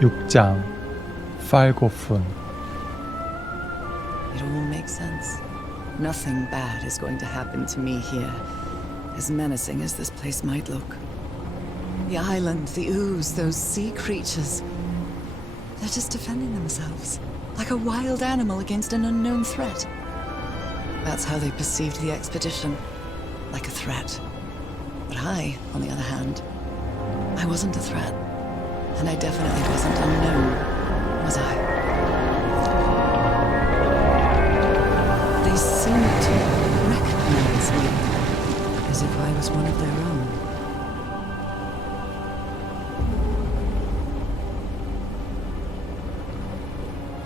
6장 팔고픈. It all makes sense. Nothing bad is going to happen to me here, as menacing as this place might look. The island, the ooze, those sea creatures. They're just defending themselves, like a wild animal against an unknown threat. That's how they perceived the expedition, like a threat. But I, on the other hand, I wasn't a threat. And I definitely wasn't unknown, was I? They seemed to recognize me, as if I was one of their own.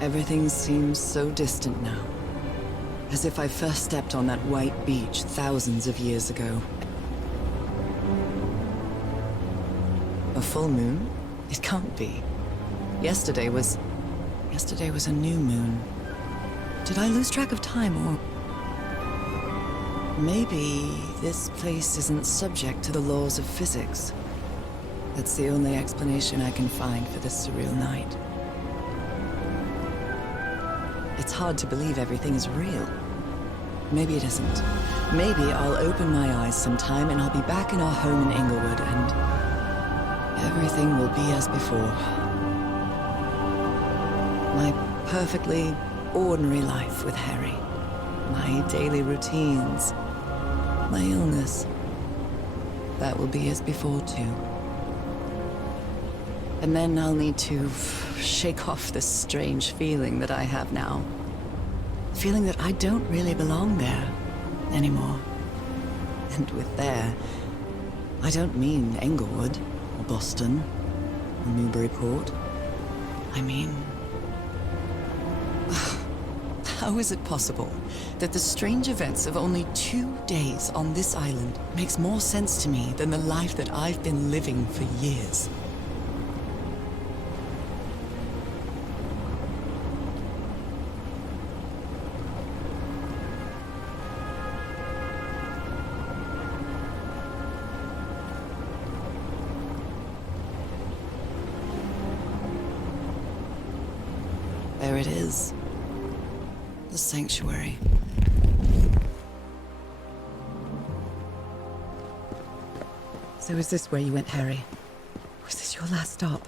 Everything seems so distant now, as if I first stepped on that white beach thousands of years ago. A full moon? It can't be. Yesterday was a new moon. Did I lose track of time, or maybe this place isn't subject to the laws of physics? That's the only explanation I can find for this surreal night. It's hard to believe everything is real. Maybe it isn't. Maybe I'll open my eyes sometime and I'll be back in our home in Inglewood and everything will be as before. My perfectly ordinary life with Harry. My daily routines. My illness. That will be as before too. And then I'll need to shake off this strange feeling that I have now. Feeling that I don't really belong there anymore. And with there, I don't mean Englewood, or Boston, or Newburyport. I mean... how is it possible that the strange events of only 2 days on this island makes more sense to me than the life that I've been living for years? There it is. The sanctuary. So is this where you went, Harry? Was this your last stop?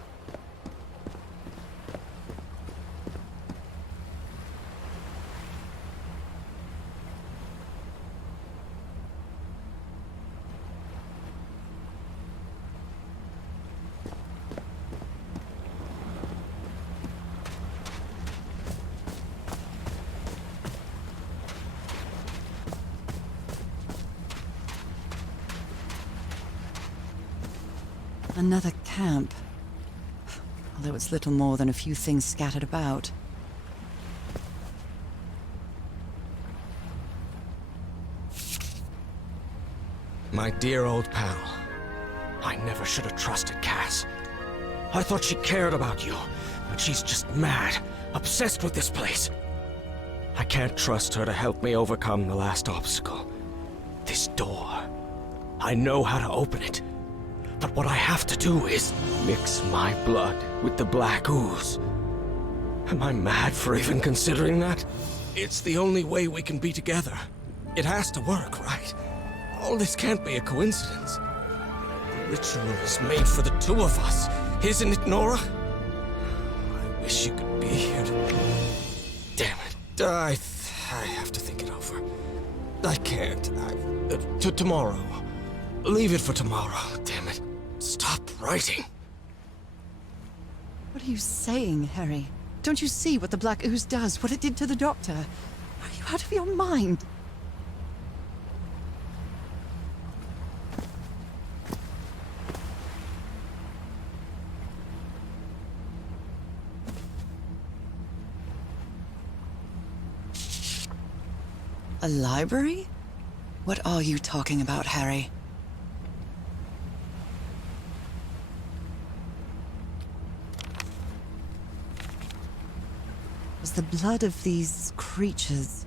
Another camp. Although it's little more than a few things scattered about. My dear old pal. I never should have trusted Cass. I thought she cared about you, but she's just mad, obsessed with this place. I can't trust her to help me overcome the last obstacle. This door. I know how to open it. But what I have to do is mix my blood with the black ooze. Am I mad for even considering that? It's the only way we can be together. It has to work, right? All this can't be a coincidence. The ritual is made for the two of us, isn't it, Nora? I wish you could be here. Damn it. I have to think it over. I can't. Tomorrow. Leave it for tomorrow, damn it. Stop writing. What are you saying, Harry? Don't you see what the black ooze does? What it did to the doctor? Are you out of your mind? A library? What are you talking about, Harry? Was the blood of these creatures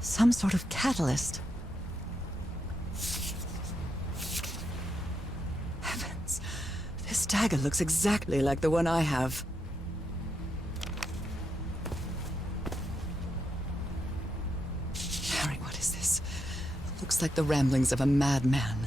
some sort of catalyst? Heavens, this dagger looks exactly like the one I have. Harry, what is this? Looks like the ramblings of a madman.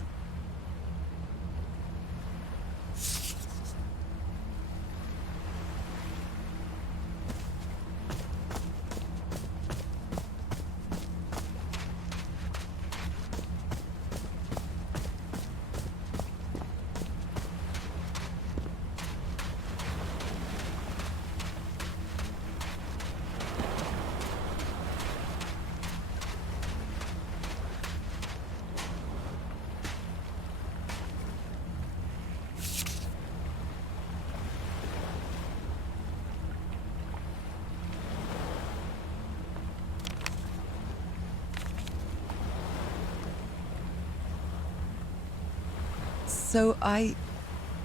So I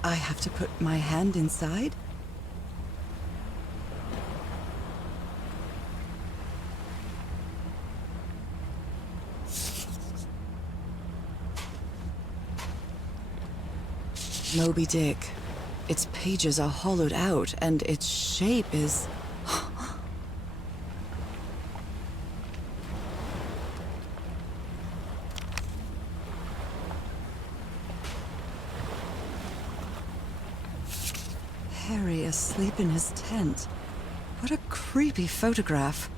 have to put my hand inside? Moby Dick. Its pages are hollowed out, and its shape is... Harry asleep in his tent. What a creepy photograph.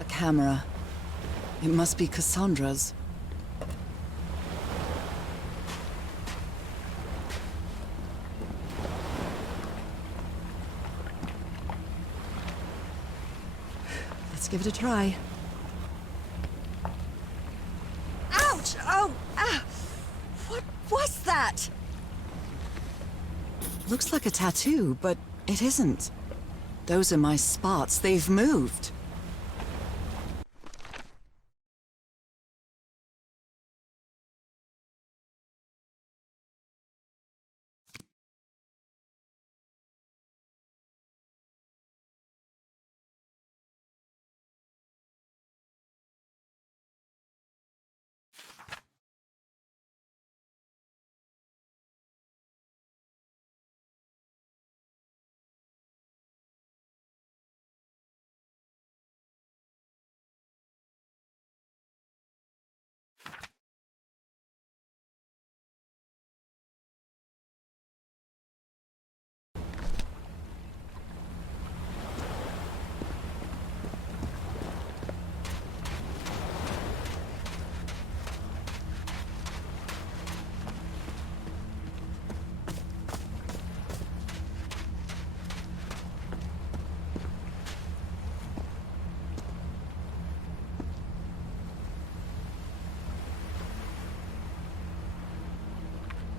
A camera. It must be Cassandra's. Let's give it a try. Ouch! Oh! Ah! What was that? Looks like a tattoo, but it isn't. Those are my spots. They've moved.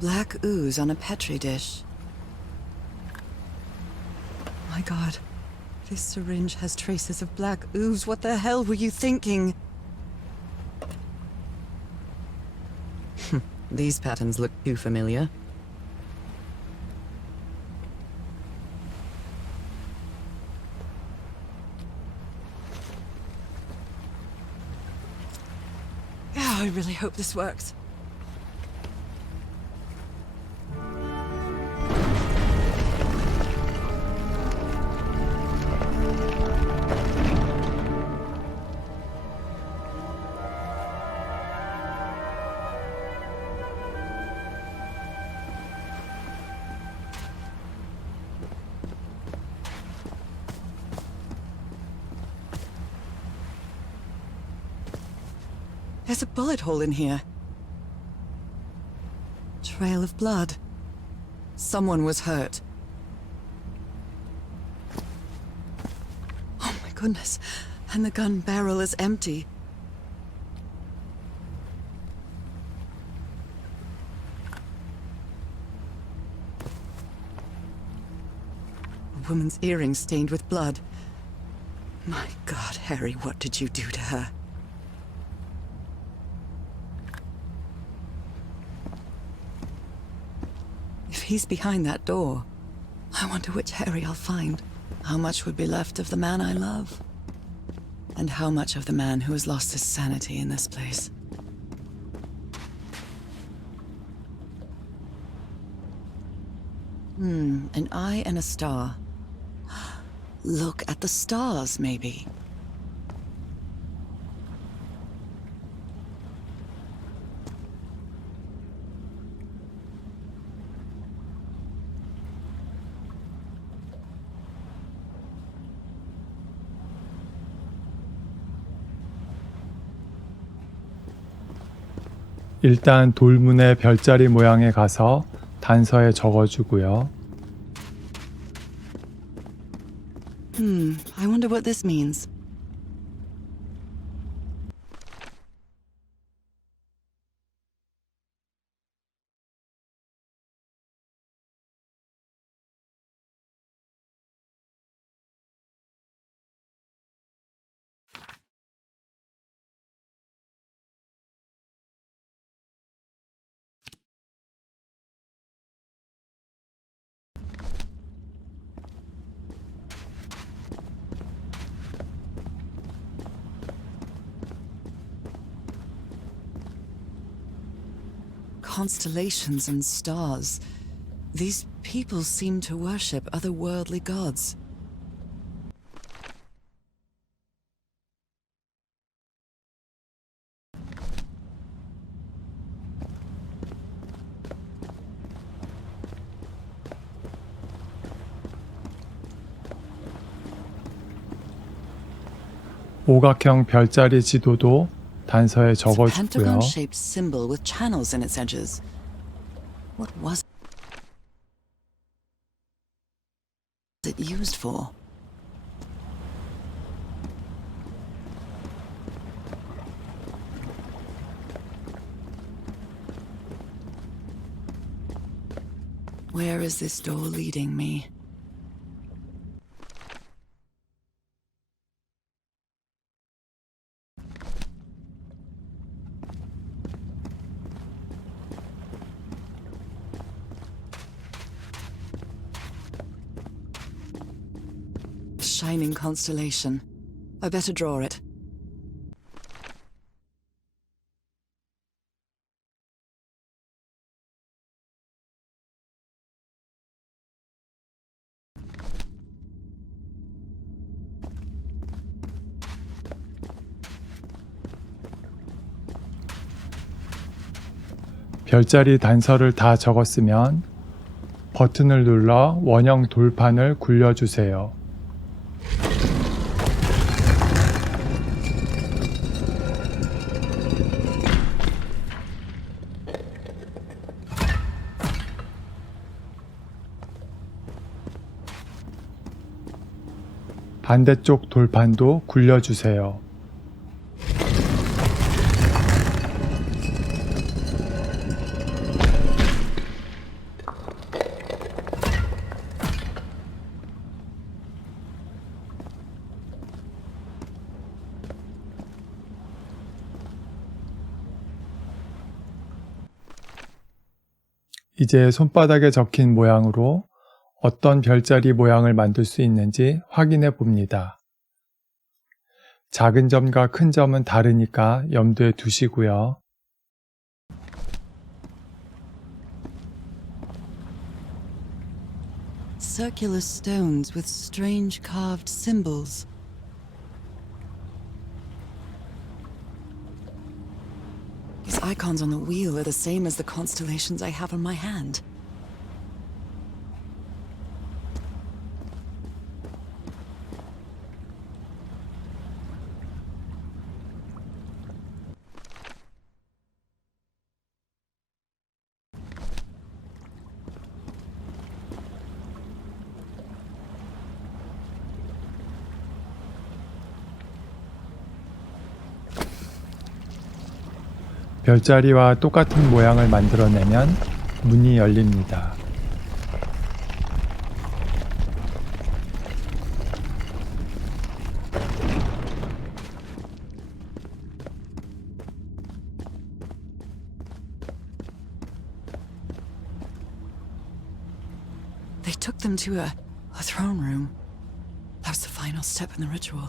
Black ooze on a petri dish. My God, this syringe has traces of black ooze. What the hell were you thinking? These patterns look too familiar. Oh, I really hope this works. There's a bullet hole in here. Trail of blood. Someone was hurt. Oh my goodness. And the gun barrel is empty. A woman's earring stained with blood. My God, Harry, what did you do to her? If he's behind that door, I wonder which Harry I'll find. How much would be left of the man I love? And how much of the man who has lost his sanity in this place? An eye and a star. Look at the stars, maybe. 일단 돌문의 별자리 모양에 가서 단서에 적어주고요. I wonder what this means. Constellations and stars. These people seem to worship otherworldly gods. 오각형 별자리 지도도 단서에 It's a 적어주고요. pentagon-shaped symbol with channels in its edges. What was it used for? Where is this door leading me? Shining constellation. I better draw it. 별자리 단서를 다 적었으면 버튼을 눌러 원형 돌판을 굴려주세요. 반대쪽 돌판도 굴려주세요. 이제 손바닥에 적힌 모양으로 어떤 별자리 모양을 만들 수 있는지 확인해 봅니다. 작은 점과 큰 점은 다르니까 염두에 두시고요. Circular stones with strange carved symbols. These icons on the wheel are the same as the constellations I have on my hand. 별자리와 똑같은 모양을 만들어내면 문이 열립니다. They took them to a throne room. That was the final step in the ritual.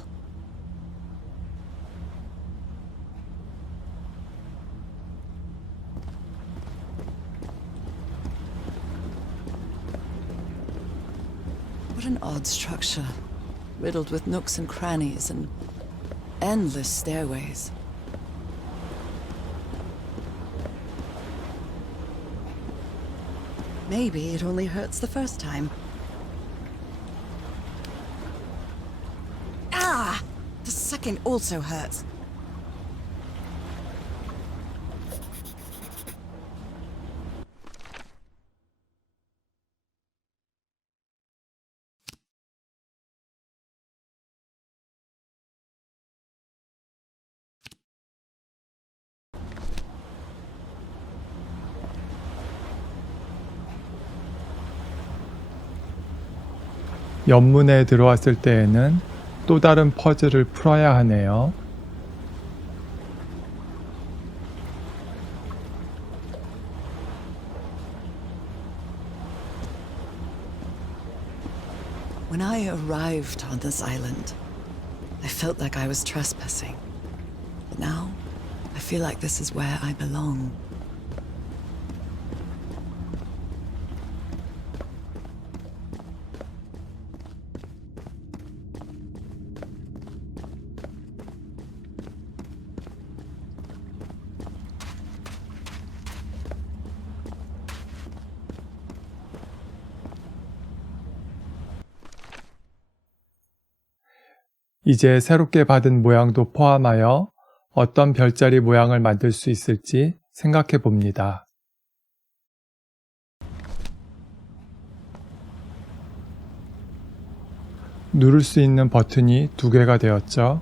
What an odd structure, riddled with nooks and crannies and endless stairways. Maybe it only hurts the first time. Ah! The second also hurts. 연문에 들어왔을 때에는 또 다른 퍼즐을 풀어야 하네요. When I arrived on this island, I felt like I was trespassing. But now, I feel like this is where I belong. 이제 새롭게 받은 모양도 포함하여 어떤 별자리 모양을 만들 수 있을지 생각해 봅니다. 누를 수 있는 버튼이 2개가 되었죠.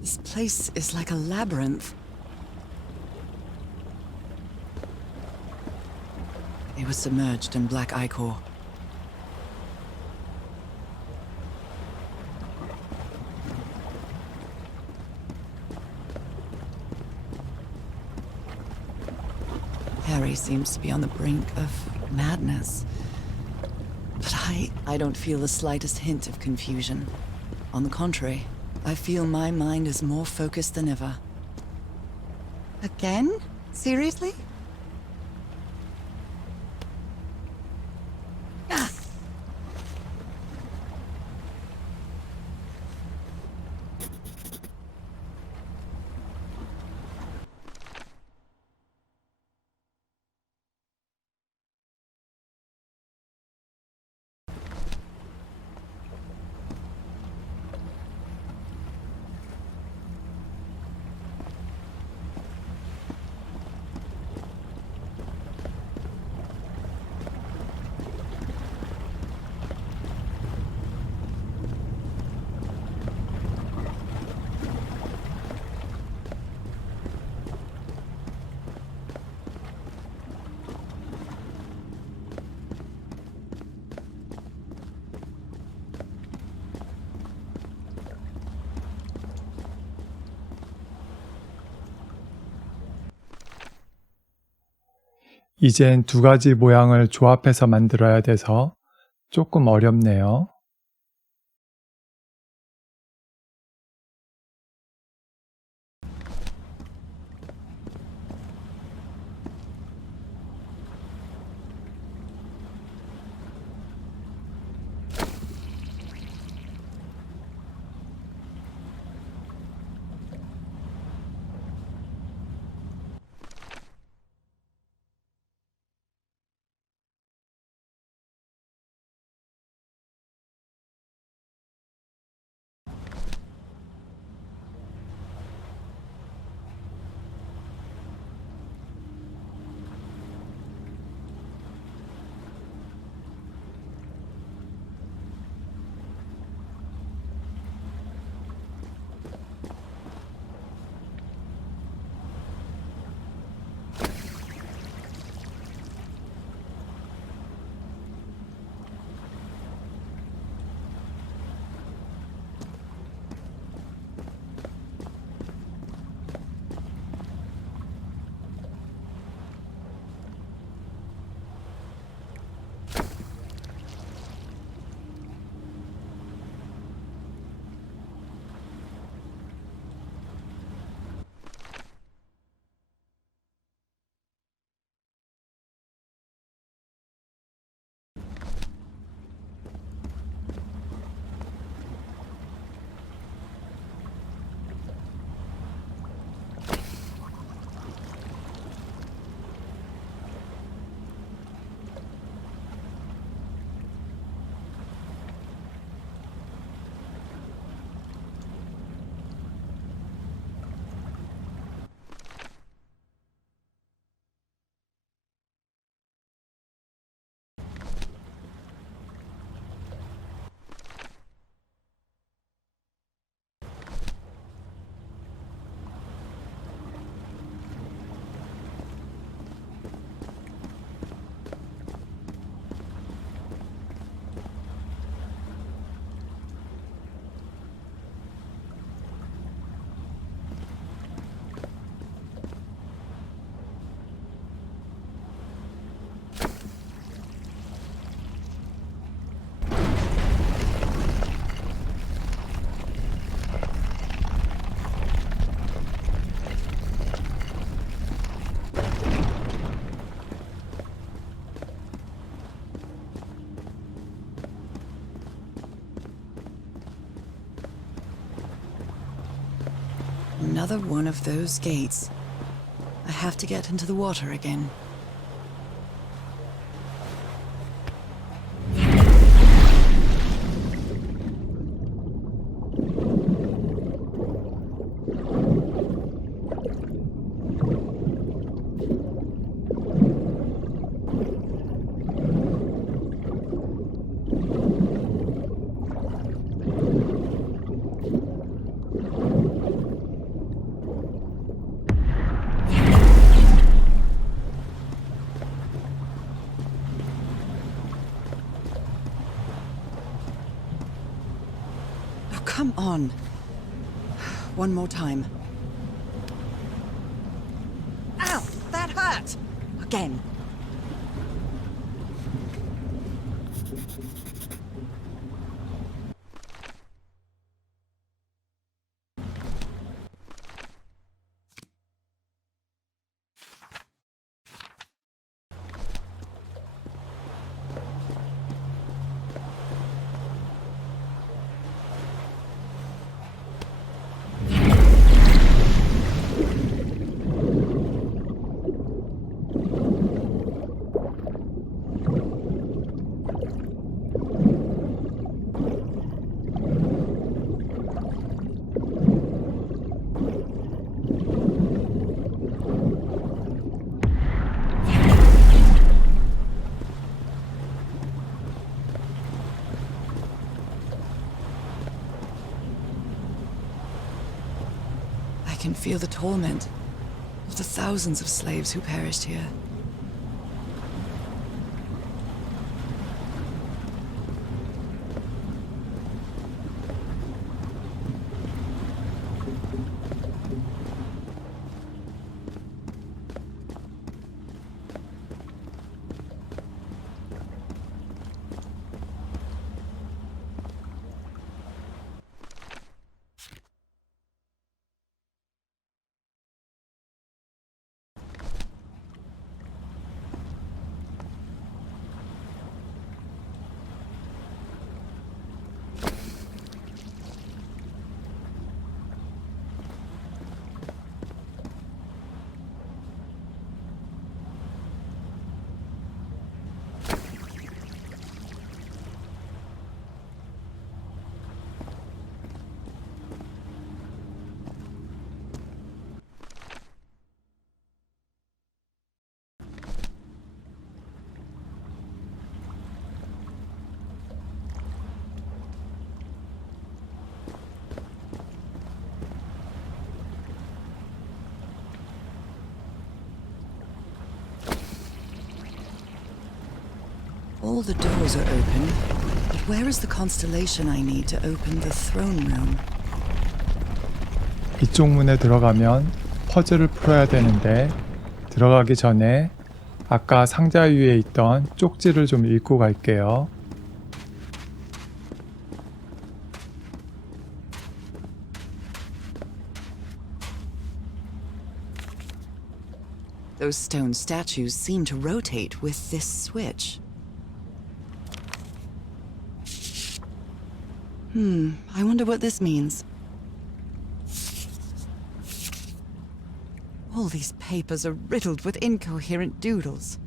This place is like a labyrinth. It was submerged in black ichor. Harry seems to be on the brink of madness. But I don't feel the slightest hint of confusion. On the contrary, I feel my mind is more focused than ever. Again? Seriously? Ah! 이젠 2가지 모양을 조합해서 만들어야 돼서 조금 어렵네요. Another one of those gates. I have to get into the water again. Come on. One more time. Ow! That hurt! Again. I can feel the torment of the thousands of slaves who perished here. All the doors are open, but where is the constellation I need to open the throne room? 이쪽 문에 들어가면 퍼즐을 풀어야 되는데 들어가기 전에 아까 상자 위에 있던 쪽지를 좀 읽고 갈게요. Those stone statues seem to rotate with this switch. I wonder what this means. All these papers are riddled with incoherent doodles.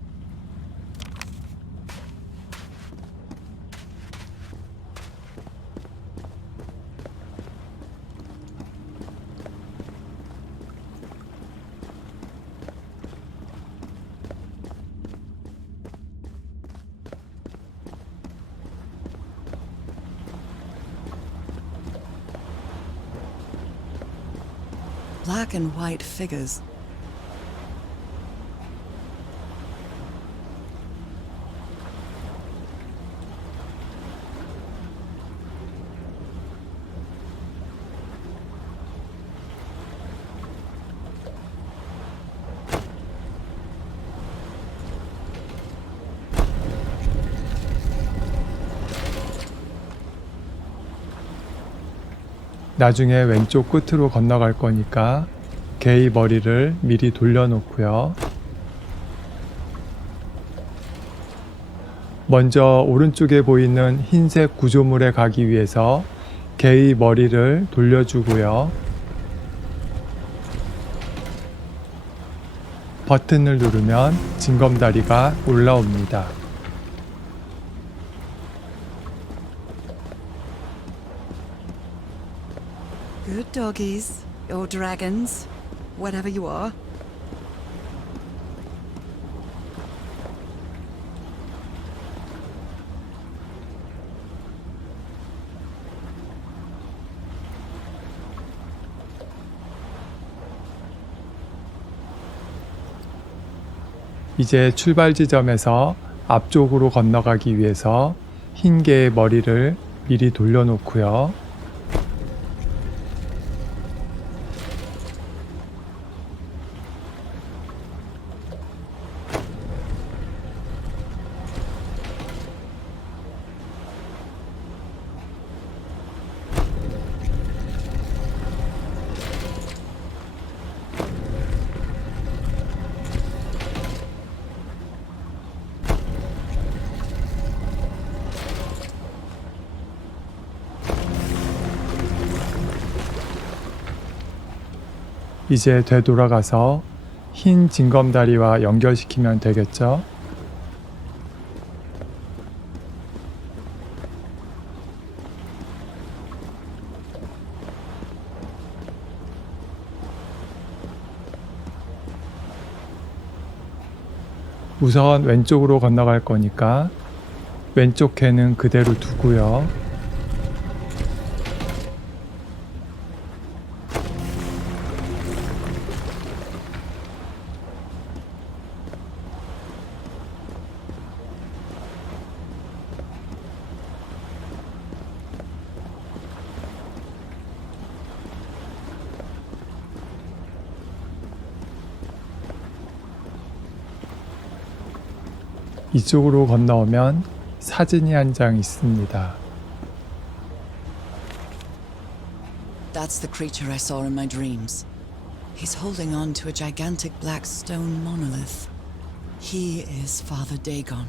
Black and white figures. 나중에 왼쪽 끝으로 건너갈 거니까 개의 머리를 미리 돌려놓고요. 먼저 오른쪽에 보이는 흰색 구조물에 가기 위해서 개의 머리를 돌려주고요. 버튼을 누르면 징검다리가 올라옵니다. Good doggies, or dragons, whatever you are. 이제 출발 지점에서 앞쪽으로 건너가기 위해서 흰 개의 머리를 미리 돌려놓고요. 이제 되돌아가서 흰 징검다리와 연결시키면 되겠죠? 우선 왼쪽으로 건너갈 거니까 왼쪽 개는 그대로 두고요. 이쪽으로 건너오면 사진이 한 장 있습니다. That's the creature I saw in my dreams. He's holding on to a gigantic black stone monolith. He is Father Dagon.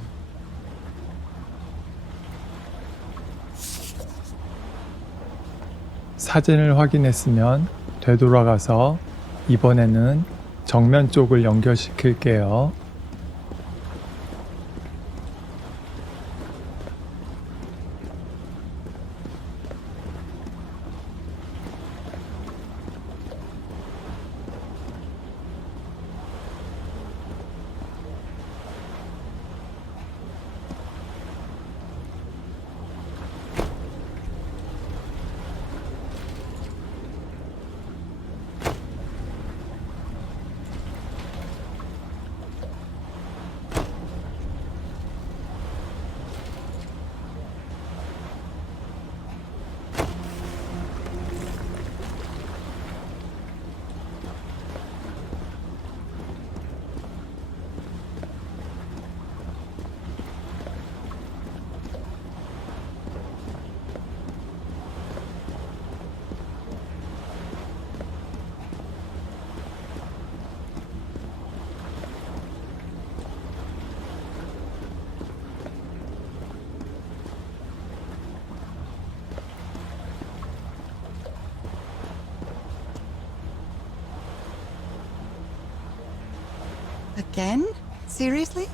사진을 확인했으면 되돌아가서 이번에는 정면 쪽을 연결시킬게요. Again? Seriously?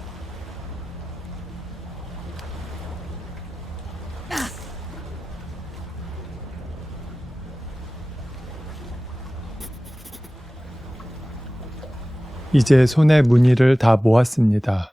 이제 손에 무늬를 다 모았습니다.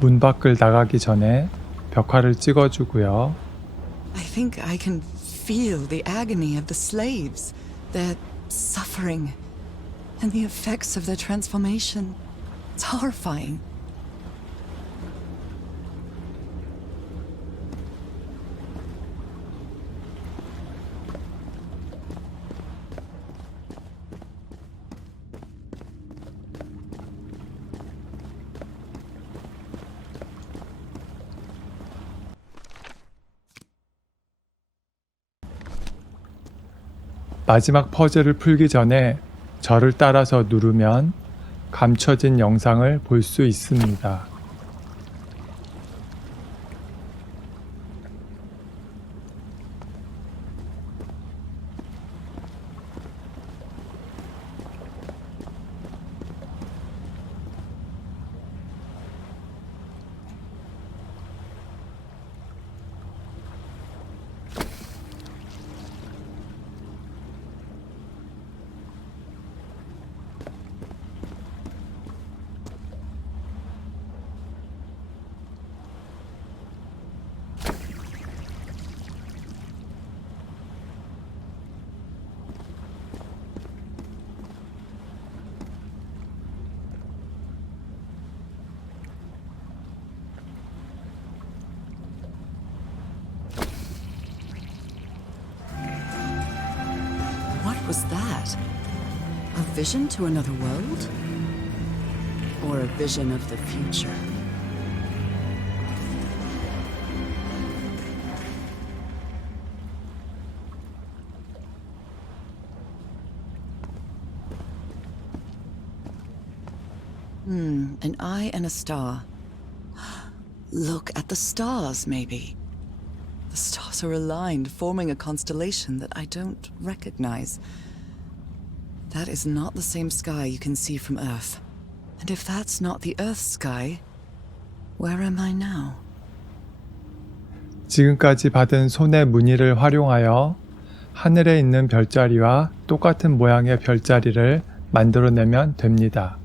문 밖을 나가기 전에 벽화를 찍어주고요. I think I can feel the agony of the slaves. Their suffering. And the effects of their transformation. It's horrifying. 마지막 퍼즐을 풀기 전에 저를 따라서 누르면 감춰진 영상을 볼 수 있습니다. What was that? A vision to another world? Or a vision of the future? An eye and a star. Look at the stars, maybe. The stars are aligned, forming a constellation that I don't recognize. That is not the same sky you can see from Earth. And if that's not the Earth's sky, where am I now? 지금까지 받은 손의 무늬를 활용하여 하늘에 있는 별자리와 똑같은 모양의 별자리를 만들어내면 됩니다.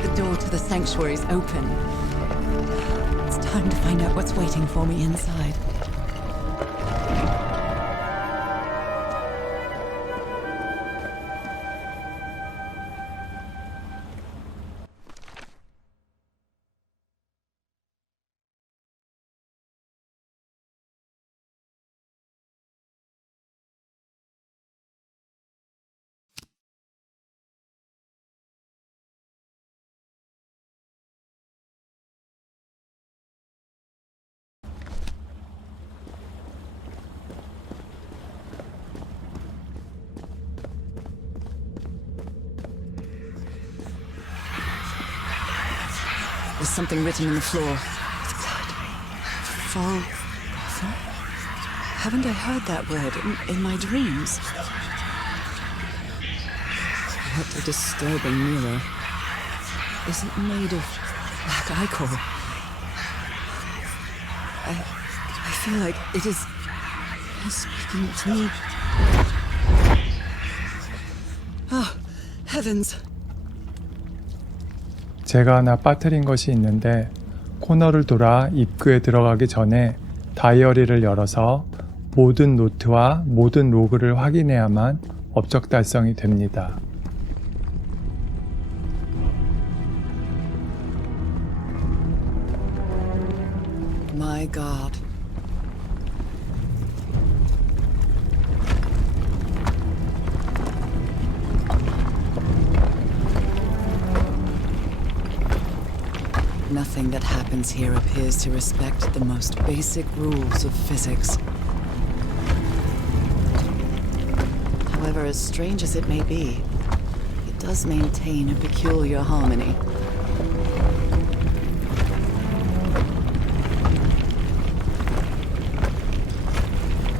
The door to the sanctuary is open. It's time to find out what's waiting for me inside. There's something written on the floor. It's blood. Fall. Gotham? Haven't I heard that word in my dreams? What a disturbing mirror. Is it made of black ichor? I feel like it is speaking to me. Oh, heavens. 제가 하나 빠뜨린 것이 있는데 코너를 돌아 입구에 들어가기 전에 다이어리를 열어서 모든 노트와 모든 로그를 확인해야만 업적 달성이 됩니다. My God. Nothing that happens here appears to respect the most basic rules of physics. However, as strange as it may be, it does maintain a peculiar harmony.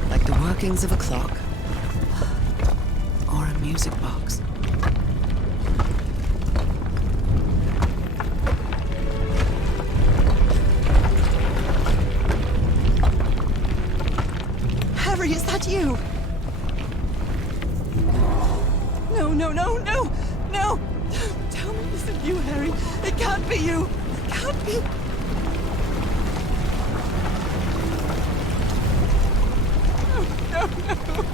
Like the workings of a clock or a music box. Harry, is that you? No, no, no, no, no! Tell me this isn't you, Harry. It can't be you. It can't be. No, no, no.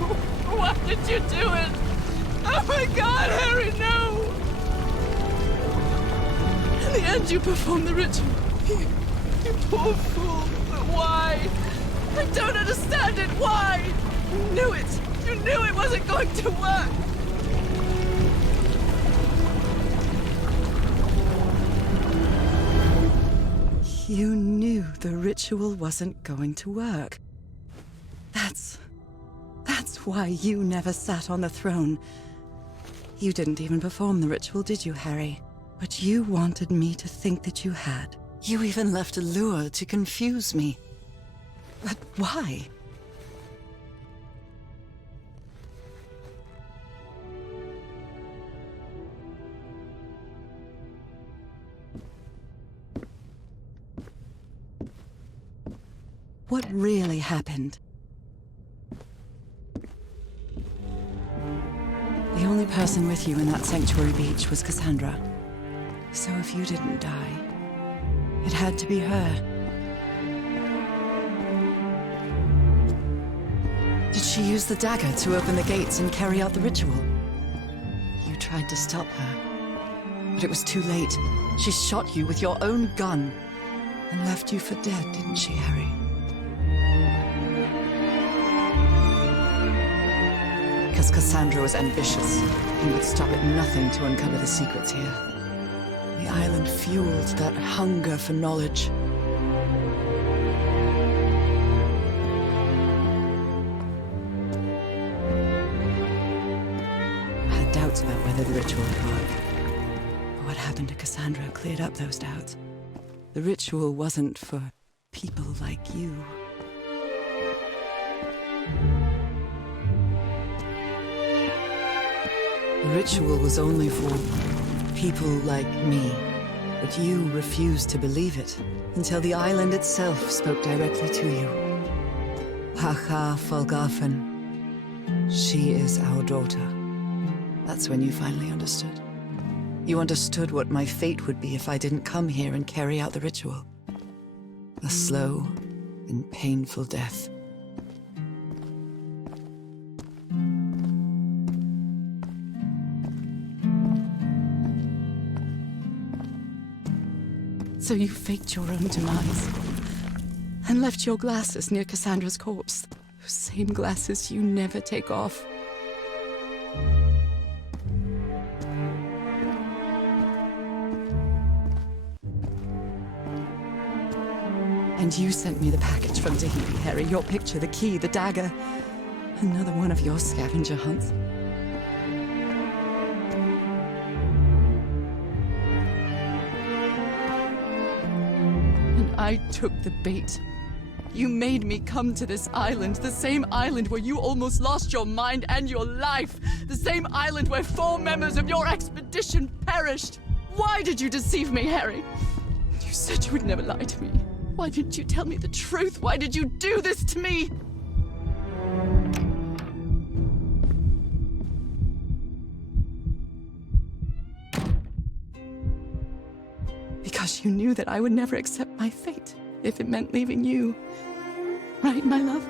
Why did you do it? Oh my God, Harry, no! In the end, you performed the ritual. You poor fool. But why? I don't understand it. Why? You knew it. You knew it wasn't going to work. You knew the ritual wasn't going to work. That's why you never sat on the throne. You didn't even perform the ritual, did you, Harry? But you wanted me to think that you had. You even left a lure to confuse me. But why? What really happened? The only person with you in that sanctuary beach was Cassandra. So if you didn't die, it had to be her. Did she use the dagger to open the gates and carry out the ritual? You tried to stop her, but it was too late. She shot you with your own gun and left you for dead, didn't she, Harry? Because Cassandra was ambitious and would stop at nothing to uncover the secrets here. The island fueled that hunger for knowledge. I had doubts about whether the ritual would work. But what happened to Cassandra cleared up those doubts. The ritual wasn't for people like you. The ritual was only for people like me. But you refused to believe it until the island itself spoke directly to you. Pacha Folgafen. She is our daughter. That's when you finally understood. You understood what my fate would be if I didn't come here and carry out the ritual. A slow and painful death. So you faked your own demise and left your glasses near Cassandra's corpse. Those same glasses you never take off. And you sent me the package from Tahiti, Harry. Your picture, the key, the dagger. Another one of your scavenger hunts. I took the bait. You made me come to this island, the same island where you almost lost your mind and your life, the same island where 4 members of your expedition perished. Why did you deceive me, Harry? You said you would never lie to me. Why didn't you tell me the truth? Why did you do this to me? Because you knew that I would never accept my fate if it meant leaving you. Right, my love?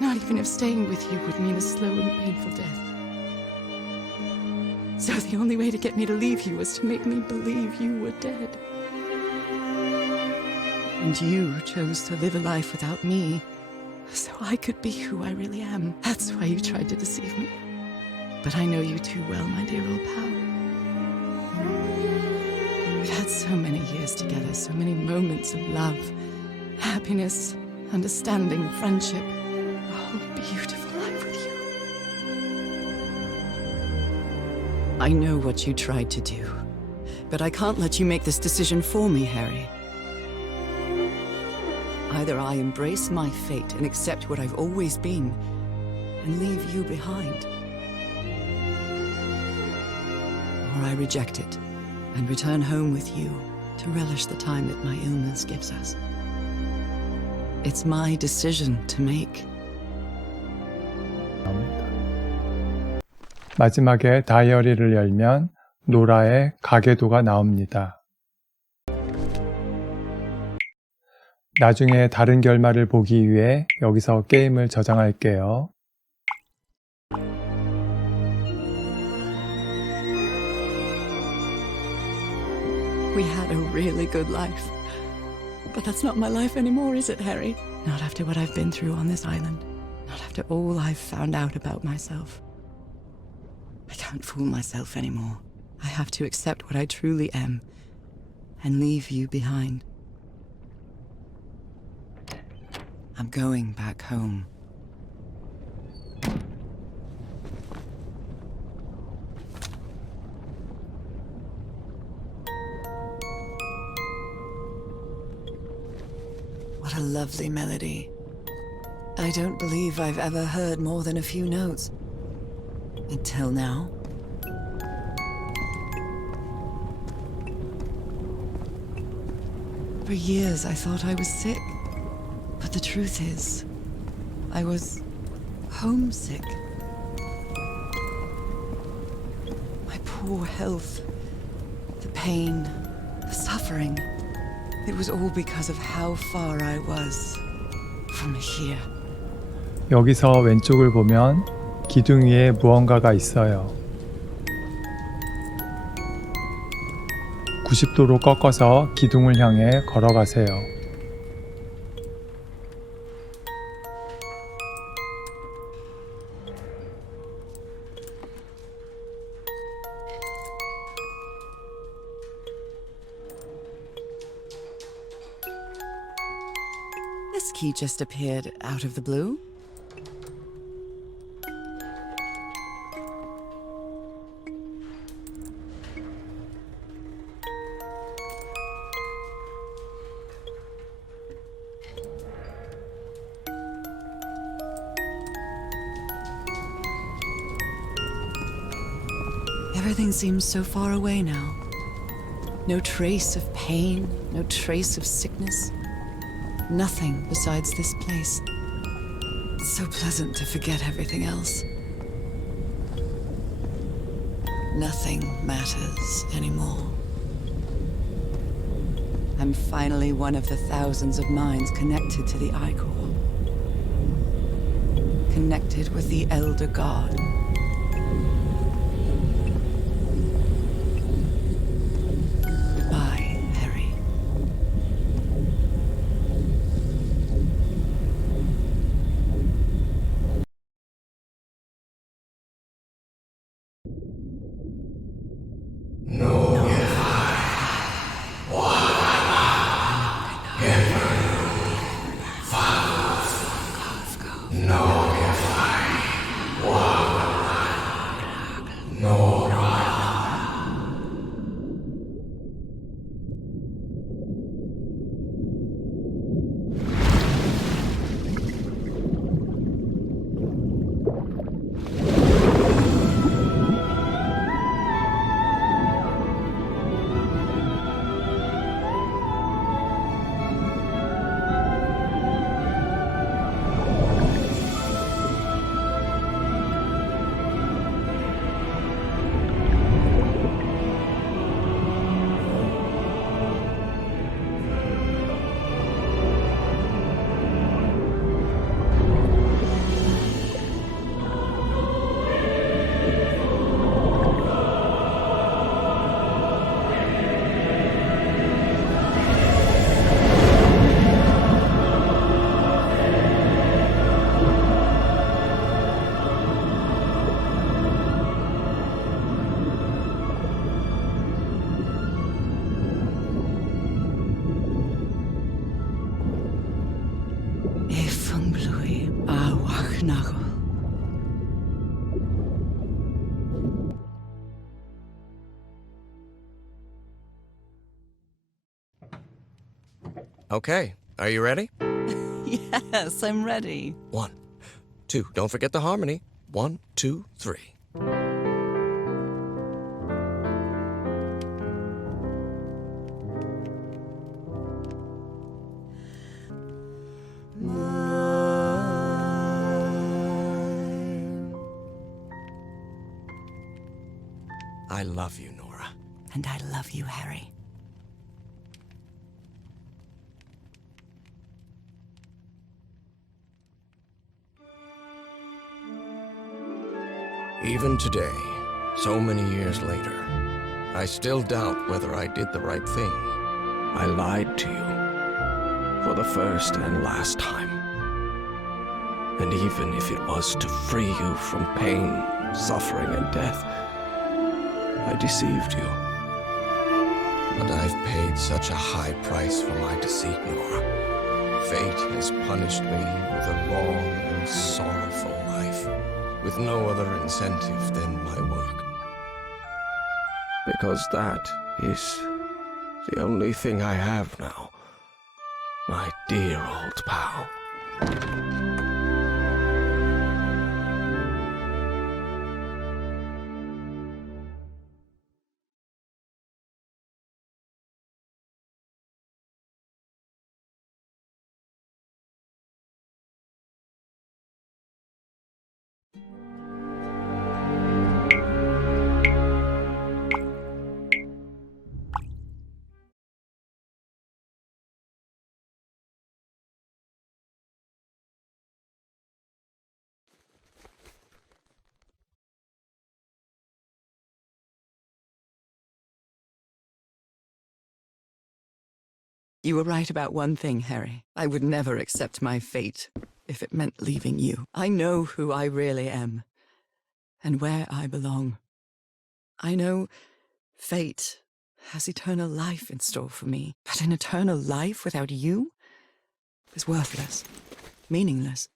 Not even if staying with you would mean a slow and painful death. So the only way to get me to leave you was to make me believe you were dead. And you chose to live a life without me, so I could be who I really am. That's why you tried to deceive me. But I know you too well, my dear old pal. We've had So many years together, so many moments of love, happiness, understanding, friendship. A whole beautiful life with you. I know what you tried to do, but I can't let you make this decision for me, Harry. Either I embrace my fate and accept what I've always been and leave you behind, or I reject it and return home with you to relish the time that my illness gives us. It's my decision to make. 마지막에 다이어리를 열면 노라의 가계도가 나옵니다. 나중에 다른 결말을 보기 위해 여기서 게임을 저장할게요. We had a really good life. But that's not my life anymore, is it, Harry? Not after what I've been through on this island. Not after all I've found out about myself. I can't fool myself anymore. I have to accept what I truly am and leave you behind. I'm going back home. What a lovely melody. I don't believe I've ever heard more than a few notes. Until now. For years I thought I was sick. But the truth is, I was homesick. My poor health, the pain, the suffering. It was all because of how far I was from here. 여기서 왼쪽을 보면 기둥 위에 무언가가 있어요. 90도로 꺾어서 기둥을 향해 걸어가세요. This key just appeared out of the blue. Everything seems so far away now. No trace of pain, no trace of sickness. Nothing besides this place. It's so pleasant to forget everything else. Nothing matters anymore. I'm finally one of the thousands of minds connected to the Icor. Connected with the Elder God. Goodbye, Harry. No, if I Sui awachnago. Okay, are you ready? Yes, I'm ready. 1, 2, don't forget the harmony. 1, 2, 3. I love you, Nora. And I love you, Harry. Even today, so many years later, I still doubt whether I did the right thing. I lied to you for the first and last time. And even if it was to free you from pain, suffering, and death, I deceived you. But I've paid such a high price for my deceit, Nora. Fate has punished me with a long and sorrowful life, with no other incentive than my work. Because that is the only thing I have now, my dear old pal. You were right about one thing, Harry. I would never accept my fate if it meant leaving you. I know who I really am and where I belong. I know fate has eternal life in store for me, but an eternal life without you is worthless, meaningless.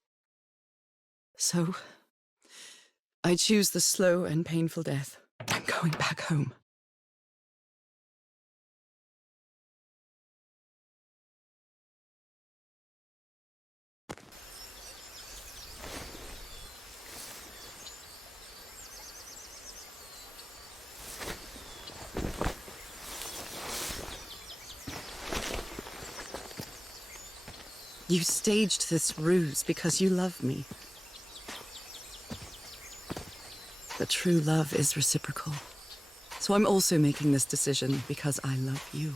So, I choose the slow and painful death. I'm going back home. You staged this ruse because you love me. But true love is reciprocal. So I'm also making this decision because I love you.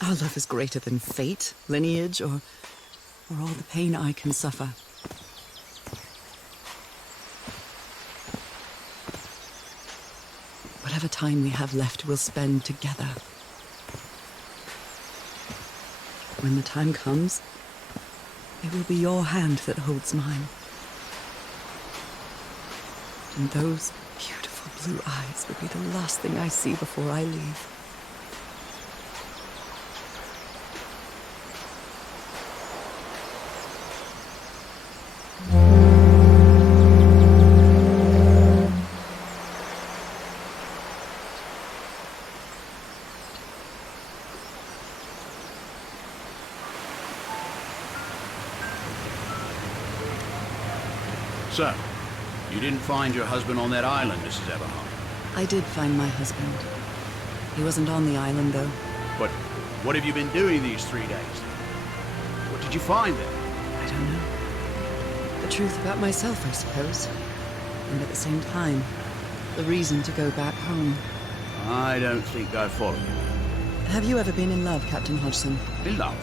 Our love is greater than fate, lineage, or all the pain I can suffer. Whatever time we have left, we'll spend together. When the time comes, it will be your hand that holds mine. And those beautiful blue eyes will be the last thing I see before I leave. So, you didn't find your husband on that island, Mrs. Everhart. I did find my husband. He wasn't on the island, though. But what have you been doing these 3 days? What did you find there? I don't know. The truth about myself, I suppose. And at the same time, the reason to go back home. I don't think I follow you. Have you ever been in love, Captain Hodgson? In love?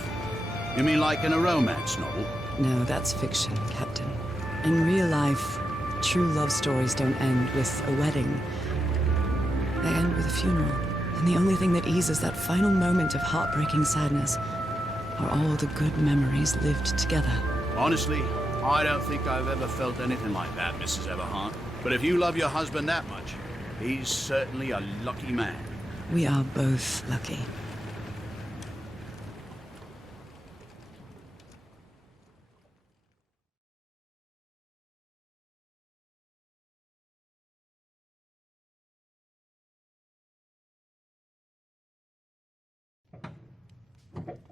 You mean like in a romance novel? No, that's fiction, Captain. In real life, true love stories don't end with a wedding. They end with a funeral. And the only thing that eases that final moment of heartbreaking sadness are all the good memories lived together. Honestly, I don't think I've ever felt anything like that, Mrs. Everhart. But if you love your husband that much, he's certainly a lucky man. We are both lucky.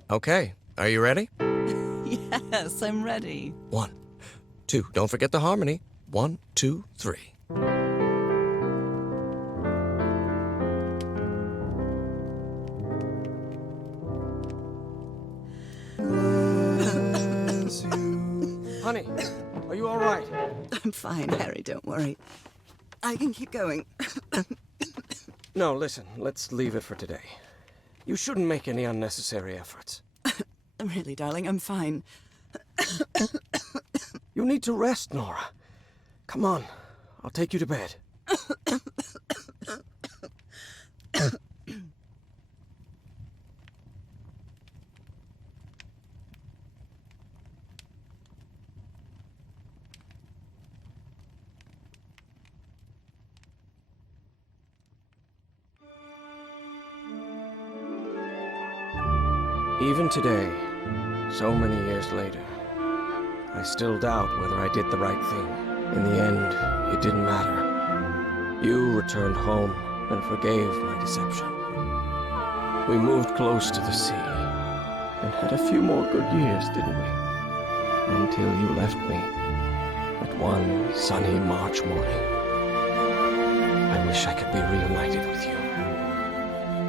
Okay, are you ready? Yes, I'm ready. 1, 2, don't forget the harmony. 1, 2, 3. Honey, are you all right? I'm fine, Harry, don't worry. I can keep going. No, listen, let's leave it for today. You shouldn't make any unnecessary efforts. Really, darling, I'm fine. You need to rest, Nora. Come on, I'll take you to bed. Even today, so many years later, I still doubt whether I did the right thing. In the end, it didn't matter. You returned home and forgave my deception. We moved close to the sea and had a few more good years, didn't we? Until you left me at one sunny March morning. I wish I could be reunited with you.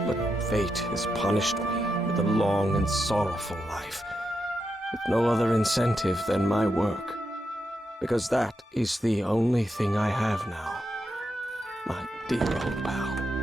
But fate has punished me with a long and sorrowful life, with no other incentive than my work, because that is the only thing I have now, my dear old pal.